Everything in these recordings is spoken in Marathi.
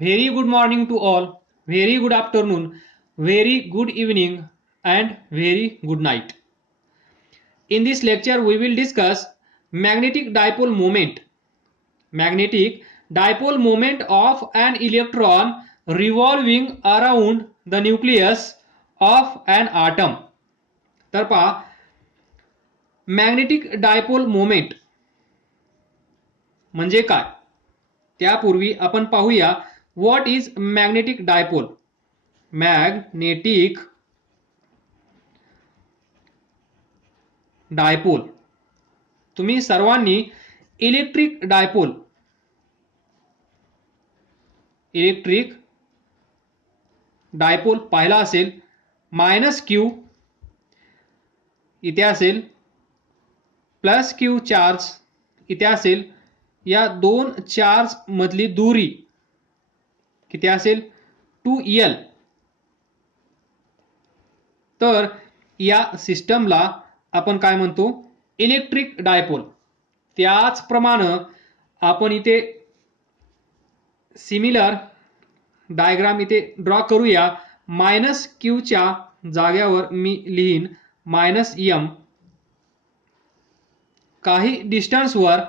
Very good morning to all, very good afternoon, very good evening, and very good night. In this lecture, we will discuss magnetic dipole moment. Magnetic dipole moment of an electron revolving around the nucleus of an atom. तर पहा मॅग्नेटिक डायपोल मोमेंट म्हणजे काय त्यापूर्वी आपण पाहूया what is magnetic dipole. Magnetic dipole तुम्ही सर्वांनी इलेक्ट्रिक डायपोल पाहिला असेल. -q इथे असेल, +q चार्ज इथे असेल. या दोन चार्ज मधली दूरी किती असेल 2l. तर या सिस्टमला आपण काय म्हणतो इलेक्ट्रिक डायपोल. त्याचप्रमाणे आपण इथे सिमिलर डायग्राम इथे ड्रॉ करूया. -q च्या जाग्यावर मी लिहीन -m. काही डिस्टन्सवर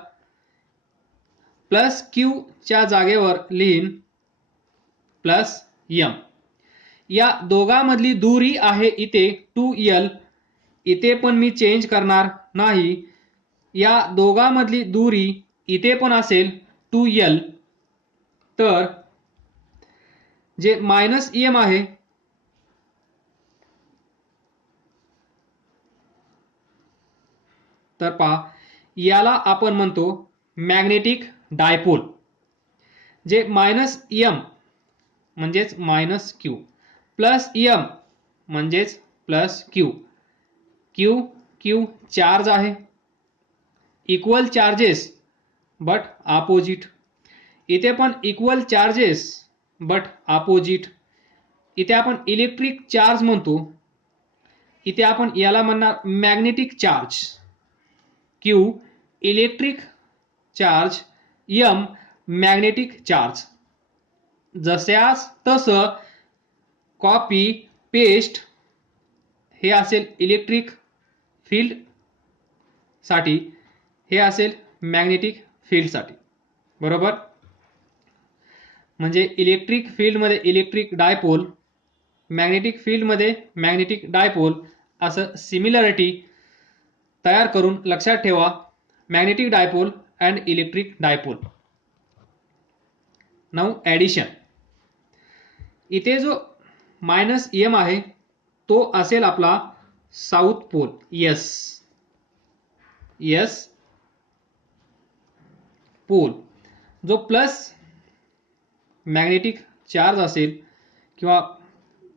+q च्या जागेवर लिहीन +m. या दोघांमधली दूरी आहे इथे 2l. इथे पण मी चेंज करणार नाही. या दोघांमधली दूरी इथे पण असेल 2l. तर जे -m आहे तर पहा याला आपण म्हणतो मॅग्नेटिक डायपोल. जे -m म्हणजेच -q +m म्हणजेच +q. q चार्ज आहे, इक्वल चार्जेस बट अपोजिट. इथे पण इक्वल चार्जेस बट अपोजिट. इथे आपण इलेक्ट्रिक चार्ज म्हणतो, इथे आपण याला म्हणणार magnetic charge. q electric charge, m magnetic charge. जशास तसं कॉपी पेस्ट हे असेल इलेक्ट्रिक फील्ड साठी, हे असेल मॅग्नेटिक फील्ड साठी. बरोबर. म्हणजे इलेक्ट्रिक फील्ड मध्ये इलेक्ट्रिक डायपोल, मॅग्नेटिक फील्ड मध्ये मॅग्नेटिक डायपोल असं सिमिलरिटी तयार करून लक्षात ठेवा magnetic dipole and electric dipole. Now addition. इथे जो -m आहे तो असेल आपला साऊथ पोल S पोल. जो प्लस मॅग्नेटिक चार्ज असेल किंवा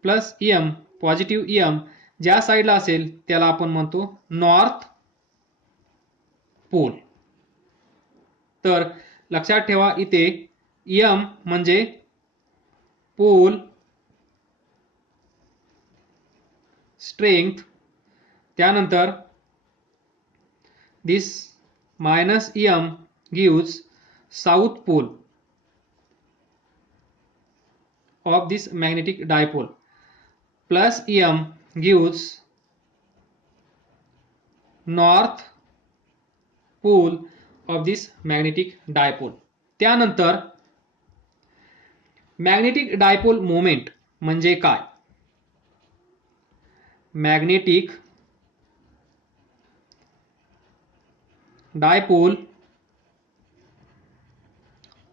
+m पॉझिटिव्ह m ज्या साईडला असेल त्याला आपण म्हणतो नॉर्थ पोल. तर लक्षात ठेवा इथे m म्हणजे पोल स्ट्रेंथ. त्यानंतर दिस -m gives south pole of this magnetic dipole, +m gives north pole of this magnetic dipole. त्यानंतर मॅग्नेटिक डायपोल मोमेंट म्हणजे काय. मॅग्नेटिक डायपोल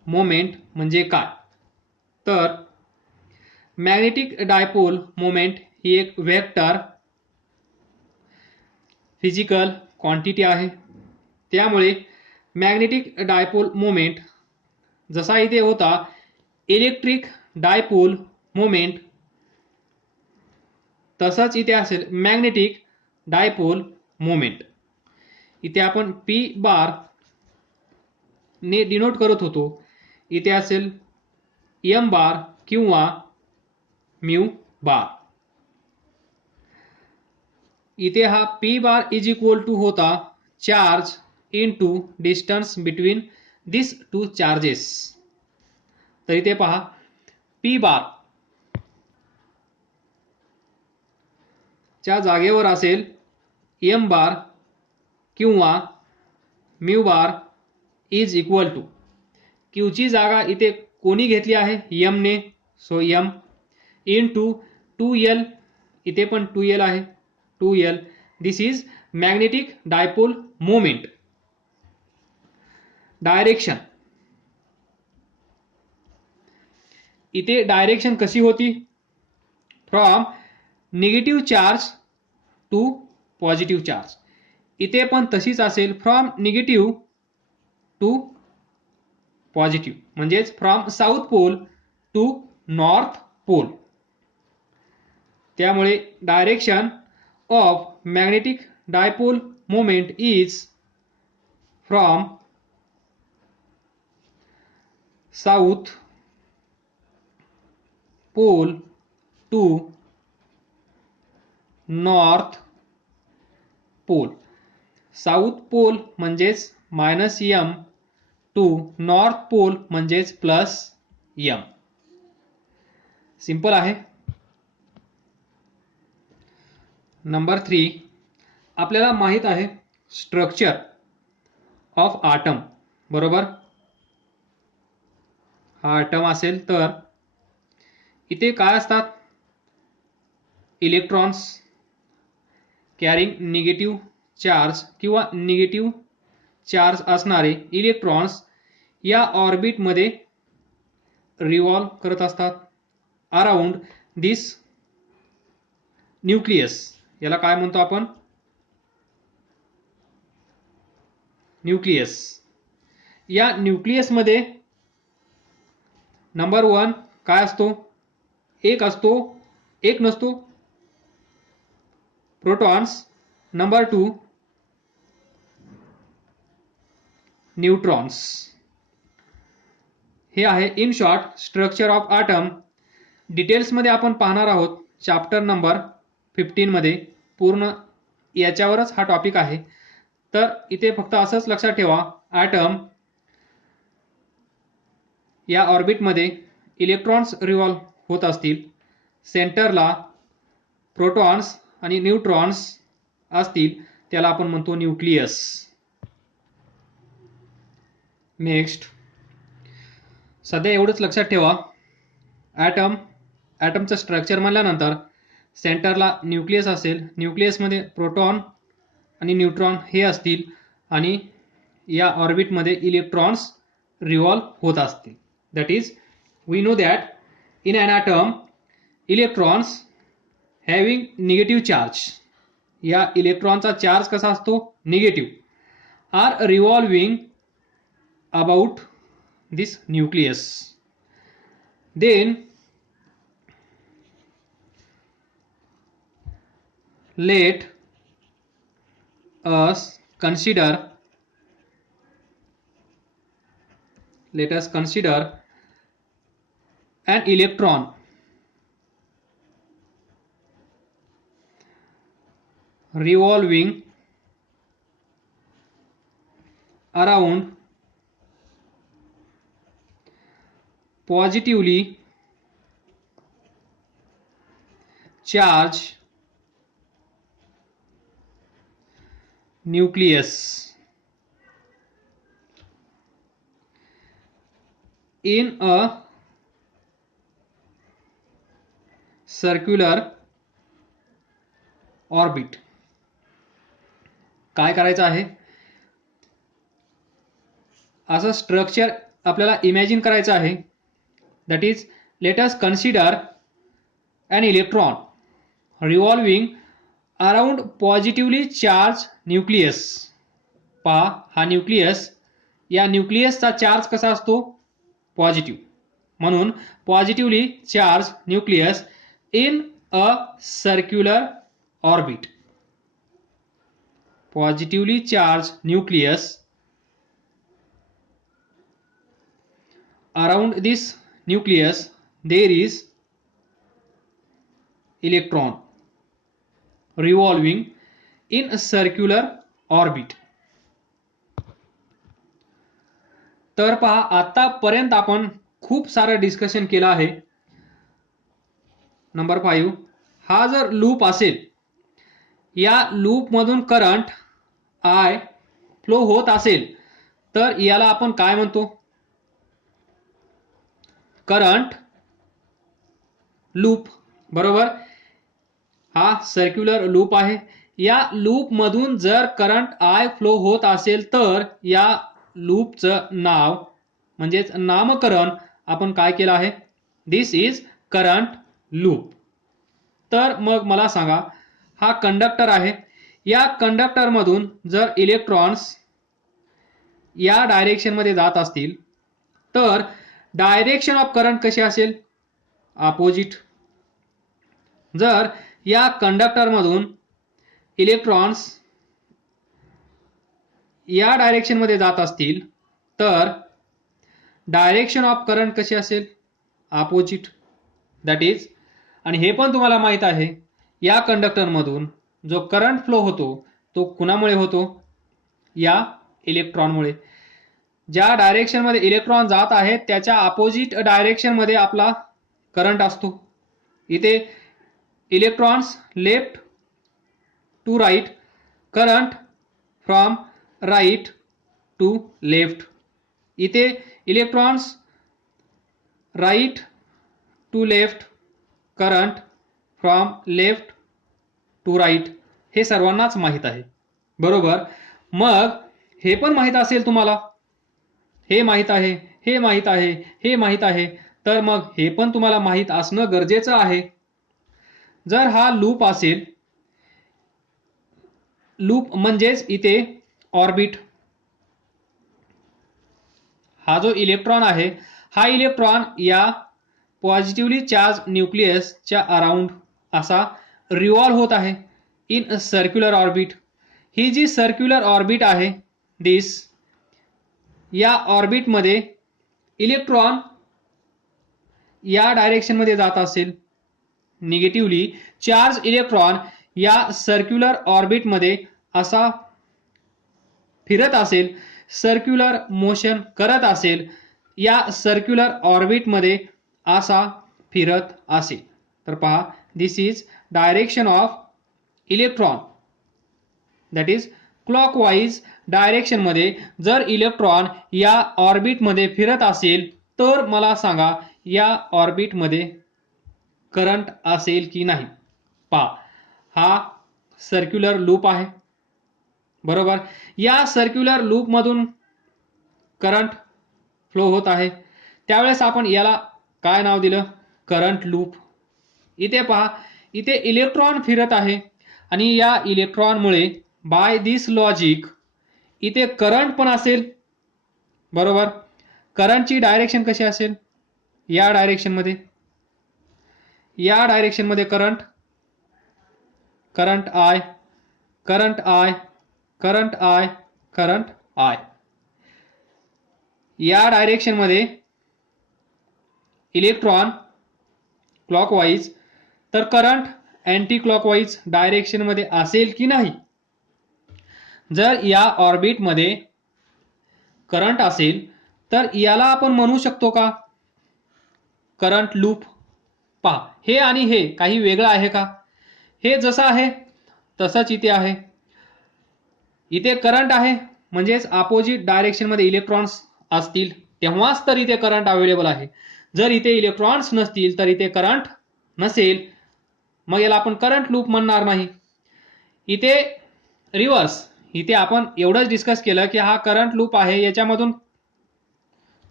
मोमेंट म्हणजे काय. तर मॅग्नेटिक डायपोल मोमेंट ही एक वेक्टर फिजिकल क्वांटिटी आहे. त्यामुळे मॅग्नेटिक डायपोल मोमेंट जसा इथे होता इलेक्ट्रिक डायपोल मोमेंट, तसंच इथे असेल मॅग्नेटिक डायपोल मोमेंट. इथे आपण p बार ने डिनोट करत होतो, इथे असेल m बार किंवा म्यू बार. इथे हा p bar is equal to होता charge into distance between this two charges. तर इथे पहा पी बार च्या जागेवर असेल एम बार किंवा mu bar is equal to क्यूची जागा इथे कोणी घेतली आहे एम ने, so M in to 2L, इथे पण 2L आहे 2L. This is magnetic dipole moment. Direction, इथे डायरेक्शन कशी होती, from negative charge to positive charge. इथे पण तशीच असेल, फ्रॉम निगेटिव्ह टू पॉझिटिव्ह, म्हणजेच from south pole to north pole. त्यामुळे direction of magnetic dipole moment is from south pole to north pole. South pole म्हणजेच -m टू नॉर्थ पोल म्हणजेच +m. सिंपल आहे. नंबर 3, आपल्याला माहित आहे स्ट्रक्चर ऑफ आटम, बरोबर. हा आटम असेल तर इथे काय असतात, इलेक्ट्रॉन्स कॅरिंग निगेटिव्ह चार्ज किंवा निगेटिव्ह चार्ज असणारे इलेक्ट्रॉन्स या ऑर्बिटमध्ये रिव्हॉल्व करत असतात अराउंड दिस न्यूक्लियस. याला काय म्हणतो आपण, न्यूक्लियस. या न्यूक्लियसमध्ये नंबर 1 काय असतो, एक असतो, एक नसतो, प्रोटॉन्स. Number 2 neutrons. हे आहे in short structure of atom. डिटेल्समध्ये आपण पाहणार आहोत चॅप्टर नंबर 15 मध्ये. पूर्ण याच्यावरच हा टॉपिक आहे. तर इथे फक्त असंच लक्षात ठेवा, ॲटम या ऑर्बिटमध्ये इलेक्ट्रॉन्स रिव्हॉल्व होत असतील, सेंटरला प्रोटॉन्स आणि न्यूट्रॉन्स असतील, त्याला आपण म्हणतो न्यूक्लियस. नेक्स्ट, सध्या एवढंच लक्षात ठेवा, ॲटमचं स्ट्रक्चर म्हणल्यानंतर सेंटरला न्यूक्लियस असेल, न्यूक्लियसमध्ये प्रोटॉन आणि न्यूट्रॉन हे असतील आणि या ऑर्बिटमध्ये इलेक्ट्रॉन्स रिव्हॉल्व होत असतील. That is we know that in an atom electrons having negative charge, या इलेक्ट्रॉनचा चार्ज कसा असतो, negative, are revolving about this nucleus. Then let us consider an electron revolving around positively charged nucleus in a circular orbit. काय करायचं आहे, असं स्ट्रक्चर आपल्याला इमॅजिन करायचं आहे. That is let us consider an electron revolving around positively charged nucleus. पहा, हा न्यूक्लियस, या न्यूक्लियसचा चार्ज कसा असतो, पॉझिटिव्ह. म्हणून positively charge nucleus in a circular orbit. Positively charge nucleus around this nucleus there is electron revolving in a circular orbit. तर पहा, आतापर्यंत आपण खूप सारं डिस्कशन केलं आहे नंबर 5, हा जर लूप असेल, या लूपमधून करंट I फ्लो होत असेल, तर याला आपण काय म्हणतो? Current loop. बरोबर. हा सर्क्युलर लूप आहे. या लूपमधून जर करंट I फ्लो होत असेल, तर या लूपचं नाव म्हणजेच नामकरण आपण काय केलं आहे? दिस इज करंट लूप. तर मग मला सांगा, हा कंडक्टर आहे. या कंडक्टरमधून जर इलेक्ट्रॉन्स या डायरेक्शनमध्ये जात असतील, तर डायरेक्शन ऑफ करंट कशी असेल? अपोजिट. जर या कंडक्टरमधून इलेक्ट्रॉन्स या डायरेक्शनमध्ये जात असतील, तर डायरेक्शन ऑफ करंट कशी असेल? अपोजिट. दॅट इज, आणि हे पण तुम्हाला माहित आहे, या कंडक्टरमधून जो करंट फ्लो होतो तो कुणामुळे होतो? या इलेक्ट्रॉनमुळे. ज्या डायरेक्शनमध्ये इलेक्ट्रॉन जात आहेत त्याच्या अपोजिट डायरेक्शनमध्ये आपला करंट असतो. इथे electrons left to right, current from right to left. इथे electrons right to left, current from left to right. हे सर्वांनाच माहीत आहे. बरोबर. मग हे पण माहीत असेल तुम्हाला, हे माहीत आहे, हे माहीत आहे, हे माहीत आहे, तर मग हे पण तुम्हाला माहीत असणं गरजेचं आहे. जर हा लूप असेल, लूप म्हणजेच इथे ऑर्बिट. हा जो इलेक्ट्रॉन आहे, हा इलेक्ट्रॉन या पॉझिटिव्हली चार्ज न्यूक्लियसच्या अराउंड असा रिव्हॉल्व होत आहे इन सर्क्युलर ऑर्बिट. ही जी सर्क्युलर ऑर्बिट आहे, दिस, या ऑर्बिटमध्ये इलेक्ट्रॉन या डायरेक्शनमध्ये जात असेल, निगेटिव्हली चार्ज इलेक्ट्रॉन या सर्क्युलर ऑर्बिटमध्ये असा फिरत असेल, सर्क्युलर मोशन करत असेल, या सर्क्युलर ऑर्बिटमध्ये असा फिरत असेल. तर पहा, this is direction of electron. That is clockwise डायरेक्शनमध्ये जर इलेक्ट्रॉन या ऑर्बिटमध्ये फिरत असेल, तर मला सांगा या ऑर्बिटमध्ये करंट असेल की नाही? पहा, हा सर्क्युलर लूप आहे. बरोबर. या सर्क्युलर लूपमधून करंट फ्लो होत आहे, त्यावेळेस आपण याला काय नाव दिलं? Current loop. इथे पहा, इथे इलेक्ट्रॉन फिरत आहे आणि या इलेक्ट्रॉनमुळे बाय दिस लॉजिक इथे करंट पण असेल. बरोबर. करंटची डायरेक्शन कशी असेल? या डायरेक्शनमध्ये. या डायरेक्शनमध्ये current, current I, current I, current I, current I. या डायरेक्शनमध्ये इलेक्ट्रॉन क्लॉकवाईज, तर करंट अँटी क्लॉकवाईज डायरेक्शनमध्ये असेल की नाही? जर या ऑर्बिटमध्ये करंट असेल, तर याला आपण म्हणू शकतो का करंट लूप? पहा, हे आणि हे काही वेगळं आहे का? हे जसं आहे तसंच इथे आहे. इथे करंट आहे म्हणजेच अपोजिट डायरेक्शनमध्ये इलेक्ट्रॉन्स असतील तेव्हाच तर इथे करंट अवेलेबल आहे. जर इथे इलेक्ट्रॉन्स नसतील तर इथे करंट नसेल, मग याला आपण करंट लूप म्हणणार नाही. इथे रिव्हर्स, इथे आपण एवढंच डिस्कस केलं की हा करंट लूप आहे, याच्यामधून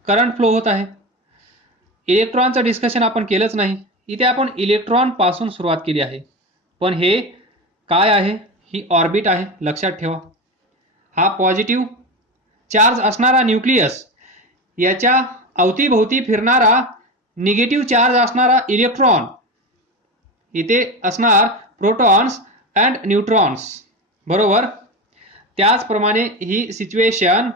करंट फ्लो होत आहे. इलेक्ट्रॉनचं डिस्कशन आपण केलंच नाही. इथे आपण इलेक्ट्रॉन पासून सुरुवात केली आहे, पण हे काय आहे? ही ऑर्बिट आहे, लक्षात ठेवा. हा पॉझिटिव्ह चार्ज असणारा न्यूक्लियस, याच्या अवतीभोवती फिरणारा निगेटिव्ह चार्ज असणारा इलेक्ट्रॉन, इथे असणार प्रोटॉन्स अँड न्यूट्रॉन्स. बरोबर. त्याचप्रमाणे ही सिच्युएशन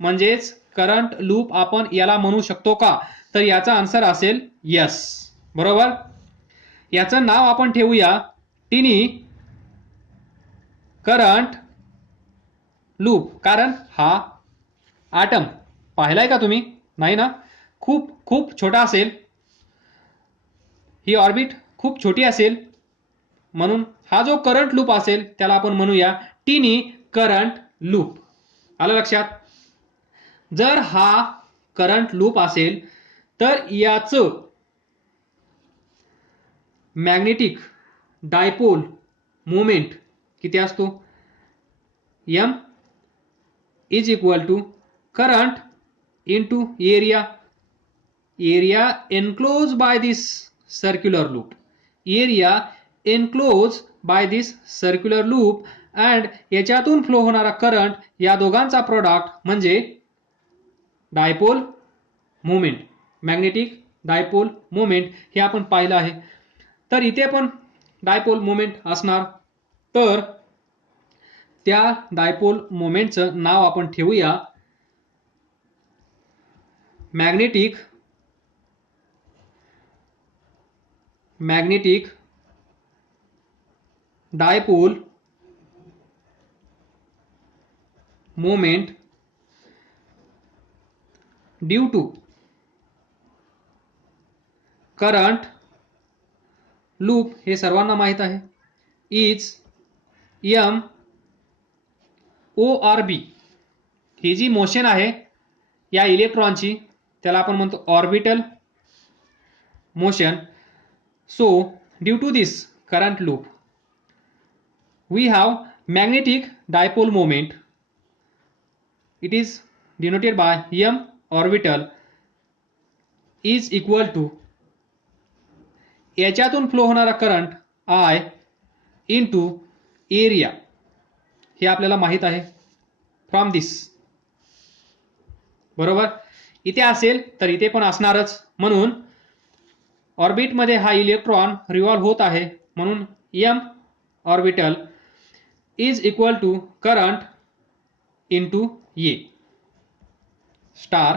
म्हणजेच करंट लूप आपण याला म्हणू शकतो का? तर याचा आन्सर असेल यस. बरोबर. याचं नाव आपण ठेवूया टिनी करंट लूप. कारण हा ॲटम पाहिलाय का तुम्ही? नाही ना? खूप खूप छोटा असेल. ही ऑर्बिट खूप छोटी असेल, म्हणून हा जो करंट लूप असेल त्याला आपण म्हणूया टिनी करंट लूप. आलं लक्षात? जर हा करंट लूप असेल तर याचं मॅग्नेटिक डायपोल मोमेंट किती असतो? m is equal to current into area enclose by this circular loop. Area enclose by this circular loop and याच्यातून फ्लो होणारा करंट या दोघांचा प्रोडक्ट म्हणजे dipole moment, magnetic dipole moment हे आपण पाहिलं आहे. तर इथे पण डायपोल मोमेंट असणार, तर त्या डायपोल मोमेंटचं नाव आपण ठेवूया magnetic dipole moment due to current loop हे सर्वांना माहित आहे इज m ORB. ही जी मोशन आहे या इलेक्ट्रॉनची त्याला आपण म्हणतो orbital motion. So due to this current loop we have magnetic dipole moment. It is denoted by m orbital is equal to याच्यातून फ्लो होणारा करंट I इंटू एरिया हे आपल्याला माहित आहे फ्रॉम दिस. बरोबर? इथे असेल तर इथे पण असणारच, म्हणून ऑर्बिटमध्ये हा इलेक्ट्रॉन रिव्हॉल्व होत आहे, म्हणून m orbital is equal to current into A star.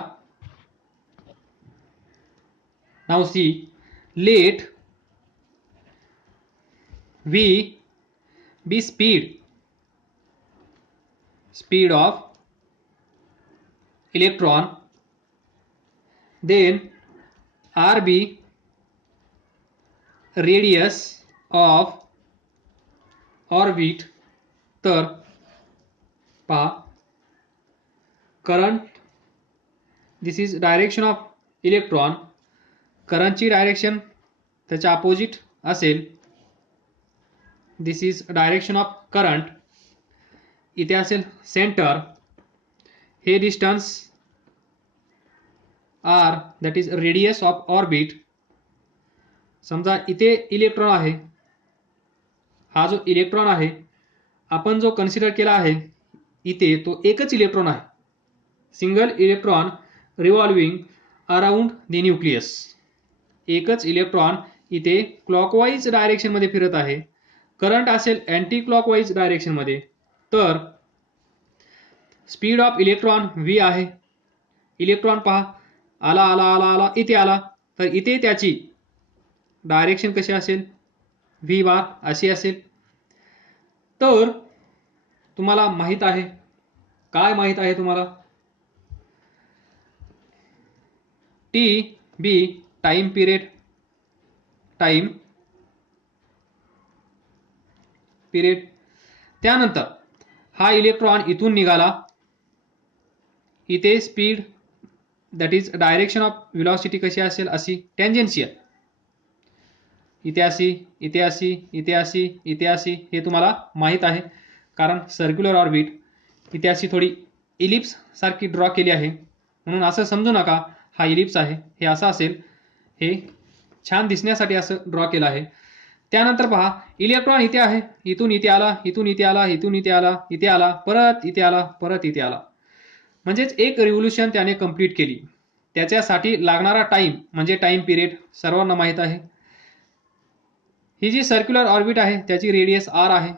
Now see, let V be speed of electron, then R be radius of orbit. तर पहा, current this is direction of electron, करंटची डायरेक्शन त्याच्या अपोजिट असेल. This is direction of current. इथे असेल सेंटर, हे distance r that is radius of orbit. समजा इथे इलेक्ट्रॉन आहे, हा जो इलेक्ट्रॉन आहे आपण जो कन्सिडर केला आहे इथे तो एकच इलेक्ट्रॉन आहे, single electron revolving around the nucleus. एकच इलेक्ट्रॉन इथे क्लॉकवाईज डायरेक्शन मध्ये फिरत आहे, करंट असेल अँटी क्लॉकवाईज डायरेक्शन मध्ये. तर स्पीड ऑफ इलेक्ट्रॉन v आहे. इलेक्ट्रॉन पहा आला आला आला आला इथे आला, तर इथे त्याची डायरेक्शन कशी असेल? v बार अशी असेल. तर तुम्हाला माहित आहे, काय माहित आहे तुम्हाला? टी बी टाइम पिरियड त्यानंतर हा इलेक्ट्रॉन इथून निघाला, इथे speed that is direction of velocity कशी असेल? अशी टँजेन्शियल, इथे अशी इथे अशी इथे अशी इथे अशी. हे तुम्हाला माहित आहे कारण सर्क्युलर ऑर्बिट इथे अशी थोडी इलिप्स सारखी ड्रॉ केली आहे, म्हणून असं समजू नका हा इलिप्स आहे, हे असं असेल, हे छान दिसण्यासाठी असं ड्रॉ केलं आहे. त्यानंतर पहा इलेक्ट्रॉन इथे आहे, इथून इथे आला, इथून इथे आला, इथून इथे आला, इथे आला, परत इथे आला, परत इथे आला. म्हणजेच एक रिव्होल्यूशन त्याने कंप्लीट केली. त्याच्यासाठी लागणारा टाइम म्हणजे टाइम पिरियड सर्वांना माहित आहे. ही जी सर्क्युलर ऑर्बिट आहे त्याची रेडियस r आहे,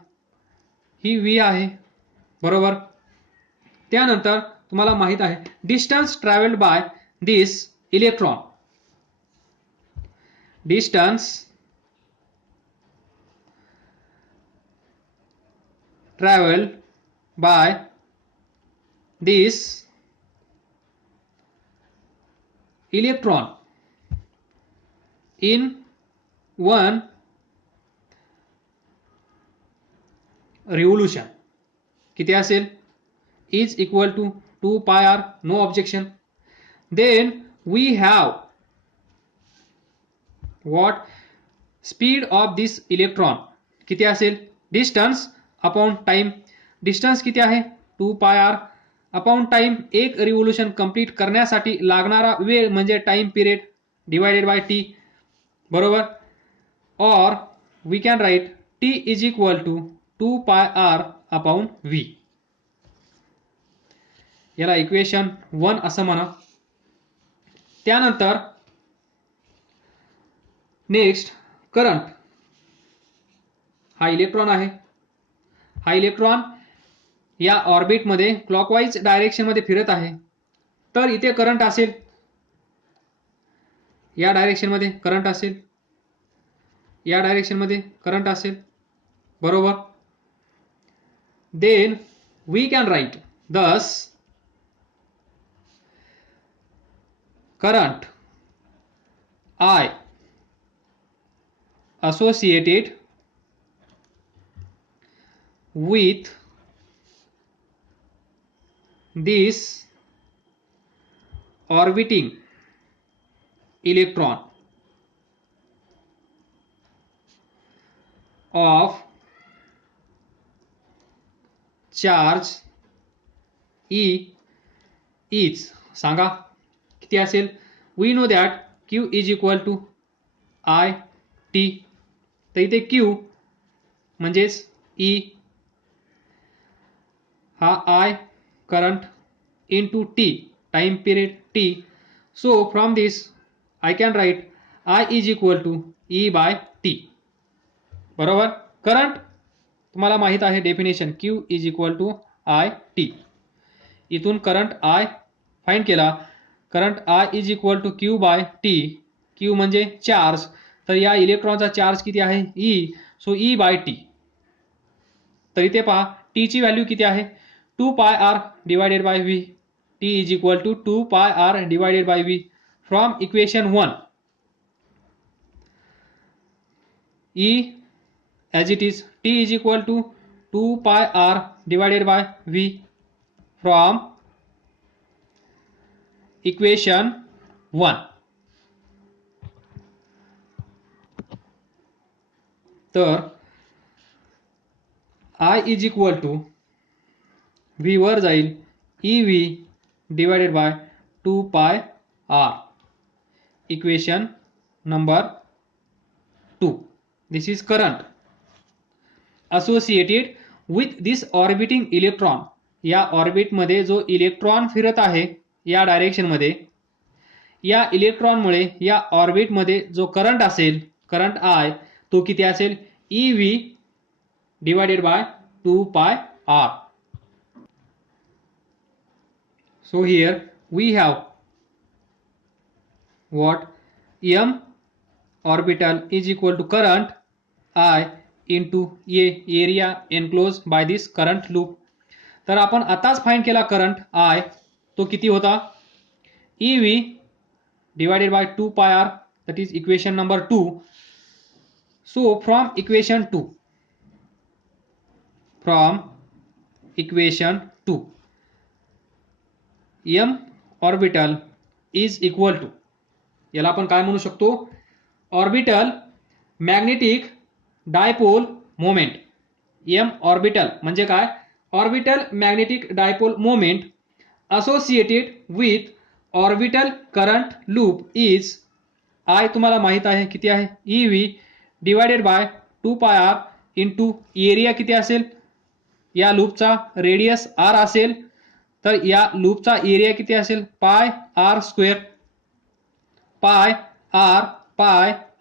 ही v आहे. बरोबर? त्यानंतर तुम्हाला माहित आहे distance travelled by this electron, distance travelled by this electron in 1 revolution किती असेल is equal to 2 pi r no objection. Then we have what speed of this electron किती असेल डिस्टन्स अपॉन टाइम. डिस्टन्स किती आहे 2 पाय आर अपॉन टाइम. एक रिव्होल्यूशन कंप्लीट करण्यासाठी लागणारा वेळ म्हणजे time period divided by T बरोबर. और we can write T is equal to 2 pi r upon V. याला इक्वेशन 1 असं म्हणा. त्यानंतर नेक्स्ट करंट. हा इलेक्ट्रॉन आहे. हा इलेक्ट्रॉन या ऑर्बिटमध्ये क्लॉकवाईज डायरेक्शन मध्ये फिरत आहे. तर इथे करंट असेल या डायरेक्शन मध्ये करंट असेल या डायरेक्शन मध्ये करंट असेल बरोबर. देन वी कॅन राईट दस current I associated with this orbiting electron of charge E is सांगा किती असेल. We know that Q is equal to I T. तर इथे Q म्हणजेच E हा I current into T time period T. So from this I can write I is equal to E by T बरोबर. करंट तुम्हाला माहित आहे definition Q is equal to I T. इथून करंट I फाइंड केला. Current I is equal to Q by T. Q म्हणजे चार्ज. तर या इलेक्ट्रॉनचा चार्ज किती आहे E. So E by T. तर इथे पहा T ची व्हॅल्यू किती आहे 2 pi r divided by V. T is equal to 2 pi r divided by V. From equation 1 E as it is T is equal to 2 pi r divided by V from equation 1. तर I is equal to V वर जाईल EV divided by 2 pi r. Equation number 2. This is current associated with this orbiting electron. या ऑर्बिट मध्ये जो इलेक्ट्रॉन फिरत आहे या डायरेक्शन मध्ये या इलेक्ट्रॉन मुळे या ऑर्बिट मध्ये जो करंट असेल करंट I तो किती असेल EV डिवायडेड बाय 2 पाय r. So here we have what m orbital is equal to current I into a area enclosed by this current loop. तर आपण आताच फाइंड केला करंट I तो किती होता EV divided by 2 pi r, that is equation number 2. So from equation 2 m orbital is equal to याला आपण काय म्हणू शकतो orbital magnetic dipole moment. m orbital म्हणजे काय orbital magnetic dipole moment associated with orbital current loop is I तुम्हाला माहित आहे किती आहे EV डिवायडेड बाय 2 पाय r इंटू एरिया किती असेल या लूपचा रेडियस r असेल. तर या लूपचा एरिया किती असेल pi r square. Pi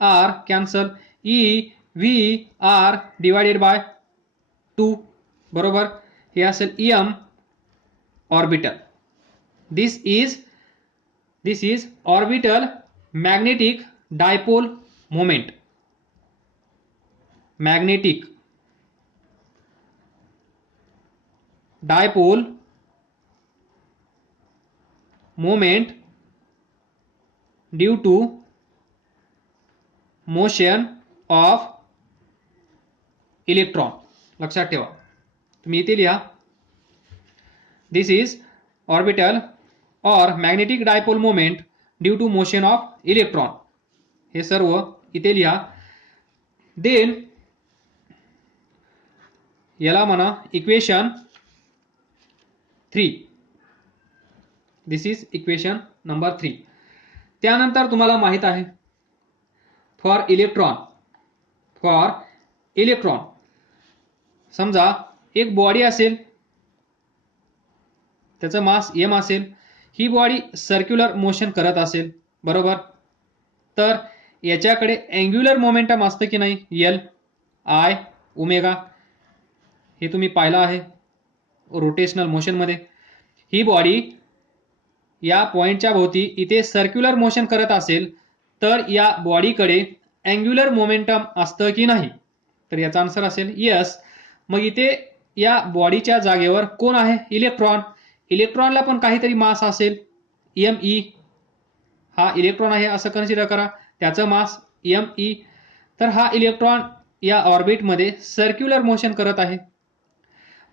r cancel EV r divided by 2 बरोबर. हे असेल m orbital. This is orbital magnetic dipole moment. Magnetic dipole moment due to motion of electron. लक्षात ठेवा तुम्ही इथे लिहा, दिस इज ऑर्बिटल और magnetic dipole moment due to motion of electron. हे सर्व इथे लिहा. देन याला म्हणा equation 3. This is equation number 3. त्यानंतर तुम्हाला माहित आहे फॉर इलेक्ट्रॉन समजा एक बॉडी असेल, त्याचं मास m असेल, ही बॉडी सर्क्युलर मोशन करत असेल, बरोबर. तर याच्याकडे अँग्युलर मोमेंटम असतं की नाही, L I ओमेगा. हे तुम्ही पाहिलं आहे रोटेशनल मोशनमध्ये. ही बॉडी या पॉइंटच्या भोवती इथे सर्क्युलर मोशन करत असेल तर या बॉडीकडे अँग्युलर मोमेंटम असतं की नाही, तर याचा आन्सर असेल यस. मग इथे या बॉडीच्या जागेवर कोण आहे, इलेक्ट्रॉन. इलेक्ट्रॉनला पण काहीतरी मास असेल, me. हा इलेक्ट्रॉन आहे असं कन्सिडर करा, त्याचं मास me. तर हा इलेक्ट्रॉन या ऑर्बिटमध्ये सर्क्युलर मोशन करत आहे.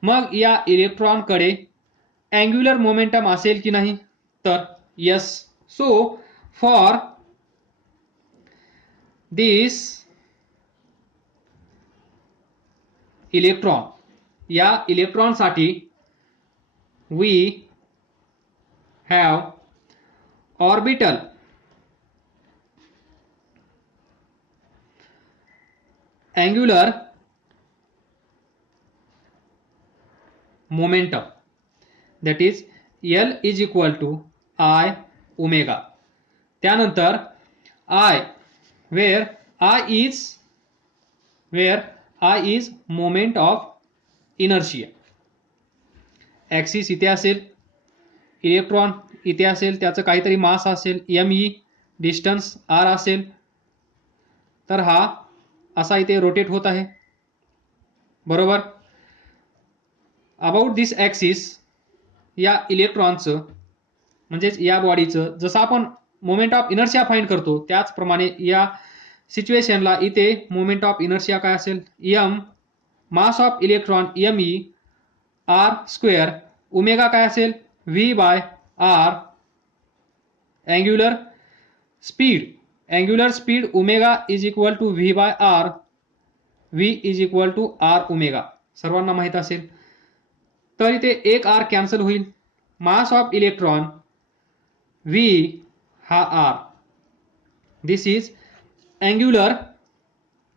मग या इलेक्ट्रॉनकडे अँग्युलर मोमेंटम असेल की नाही, तर yes. So for this electron, या इलेक्ट्रॉनसाठी we have orbital angular momentum, that is L is equal to I omega. त्यानंतर I, where I is moment of inertia. Axis इथे असेल, इलेक्ट्रॉन इथे असेल, त्याचं काहीतरी मास असेल, me, डिस्टन्स r असेल, तर हा असा इथे रोटेट होत आहे, बरोबर. अबाउट दिस ॲक्सिस या इलेक्ट्रॉनचं म्हणजेच या बॉडीचं जसं आपण मोमेंट ऑफ इनर्शिया फाइंड करतो त्याचप्रमाणे या सिच्युएशनला इथे मोमेंट ऑफ इनर्शिया काय असेल, m, mass of electron me r square, omega काय असेल v by r. Angular speed omega is equal to v by r, v is equal to r omega, सर्वांना माहित असेल. तर इथे एक r कॅन्सल होईल, मास ऑफ इलेक्ट्रॉन v हा r. This is angular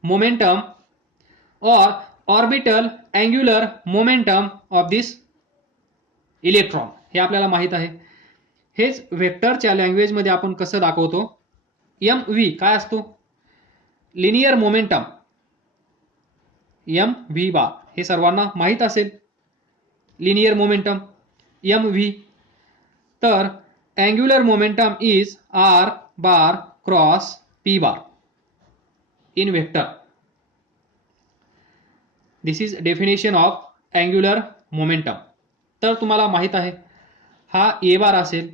momentum और orbital angular momentum of this electron. हे आपल्याला माहित आहे. हेच वेक्टरच्या लँग्वेजमध्ये आपण कसं दाखवतो, mv काय असतो, लिनियर मोमेंटम mv बार. हे सर्वांना माहित असेल, लिनियर मोमेंटम mv. तर angular momentum is r bar cross p bar in vector. This is definition of angular momentum. तर तुम्हाला माहित आहे हा a बार असेल,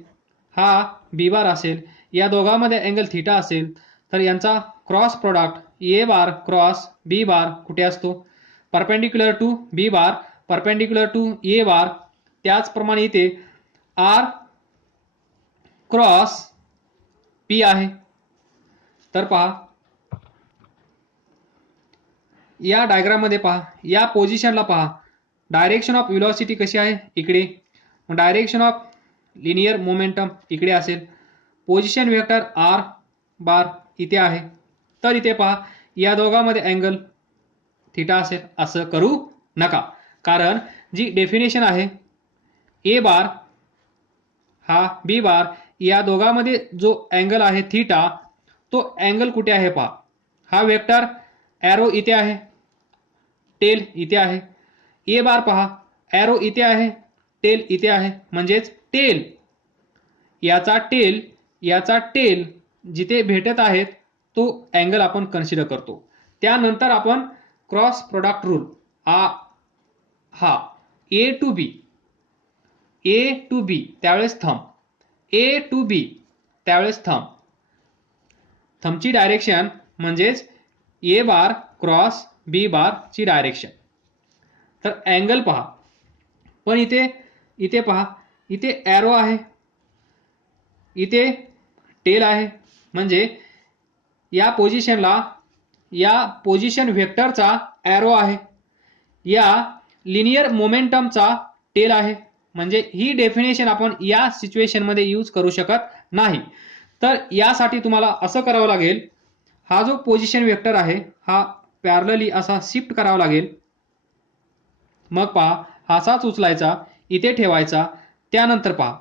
हा b बार असेल, या दोघांमध्ये अँगल थीटा असेल, तर यांचा cross product a bar cross b bar कुठे असतो, perpendicular to b bar, perpendicular to a bar. त्याचप्रमाणे इथे r क्रॉस p आहे. तर पहा या डायग्राम मध्ये पहा, या पोझिशनला पहा, डायरेक्शन ऑफ व्हेलॉसिटी कशी आहे इकडे, डायरेक्शन ऑफ लिनियर मोमेंटम इकडे असेल, पोझिशन वेक्टर r बार इथे आहे. तर इथे पहा या दोघांमध्ये अँगल थीटा असेल. असं करू नका, कारण जी डेफिनेशन आहे a बार हा b बार या दोघांमध्ये जो अँगल आहे थीटा, तो अँगल कुठे आहे पहा, हा वेक्टर एरो इथे आहे, टेल इथे आहे. ए बार पहा, एरो इथे आहे, टेल इथे आहे, म्हणजेच टेल याचा टेल जिथे भेटत आहेत तो अँगल आपण कन्सिडर करतो. त्यानंतर आपण क्रॉस प्रोडक्ट रूल हा ए टू बी त्यावेळेस थंबची डायरेक्शन म्हणजेच ए बार क्रॉस बी बार ची डायरेक्शन. तर अँगल पहा, पण इथे पहा, इथे ॲरो आहे, इथे टेल आहे, म्हणजे या पोझिशन व्हेक्टरचा ॲरो आहे, या लिनियर मोमेंटमचा टेल आहे. म्हणजे ही डेफिनेशन आपण या सिच्युएशनमध्ये यूज करू शकत नाही. तर यासाठी तुम्हाला असं करावं लागेल, हा जो पोझिशन वेक्टर आहे हा पॅरलली असा शिफ्ट करावा लागेल. मग पहा, हासाच उचलायचा, इथे ठेवायचा, त्यानंतर पहा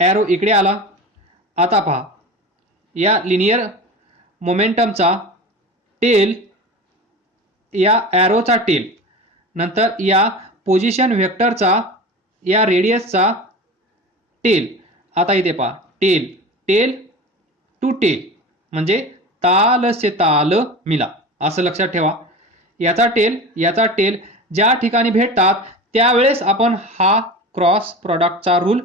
ॲरो इकडे आला. आता पहा, या लिनियर मोमेंटमचा टेल, या ॲरोचा टेल, नंतर या पोझिशन व्हेक्टरचा, या रेडियसचा टेल. आता इथे पहा, टेल टू टेल, म्हणजे ताल से ताल मिला, असं लक्षात ठेवा. याचा टेल ज्या ठिकाणी भेटतात त्यावेळेस आपण हा क्रॉस प्रॉडक्टचा रूल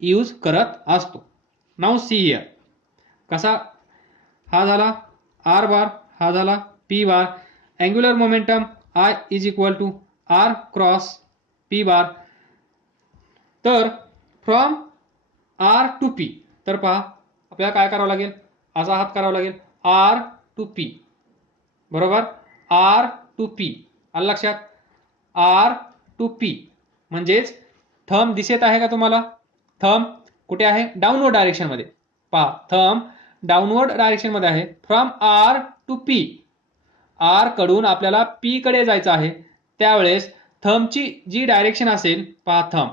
यूज करत असतो. नाउ सी हियर, कसा हा झाला आर बार, हा झाला p bar. Angular momentum I is equal to r cross p bar. तर फ्रॉम आर टू पी, तर पहा आपल्याला काय करावं लागेल, असा हात करावा लागेल, आर टू पी, बरोबर, आर टू पी. आलं लक्षात, आर टू पी. म्हणजेच थंब दिसत आहे का तुम्हाला, थंब कुठे आहे, डाऊनवर्ड डायरेक्शन मध्ये. पहा, थंब डाऊनवर्ड डायरेक्शन मध्ये आहे. From r to p, r कडून आपल्याला पी कडे जायचं आहे, त्यावेळेस थंबची जी डायरेक्शन असेल, पहा थंब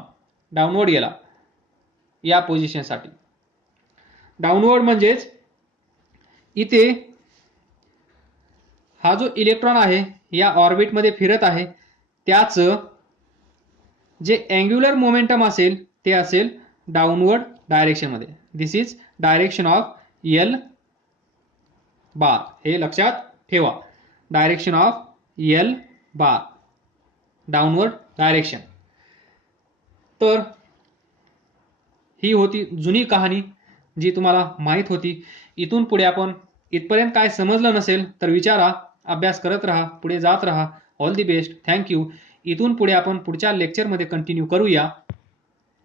डाऊनवर्ड गेला या पोझिशनसाठी. डाऊनवर्ड म्हणजेच इथे हा जो इलेक्ट्रॉन आहे या ऑर्बिटमध्ये फिरत आहे, त्याचं जे अँग्युलर मोमेंटम असेल ते असेल डाऊनवर्ड डायरेक्शन मध्ये. This is direction of L bar, हे लक्षात ठेवा, direction of L bar, downward direction. तर ही होती जुनी कहाणी जी तुम्हाला माहित होती. इथून पुढे आपण, इथपर्यंत काय समजलं नसेल तर विचारा, अभ्यास करत राहा, पुढे जात राहा. All the best, thank you. इथून पुढे आपण पुढच्या लेक्चरमध्ये कंटिन्यू करूया.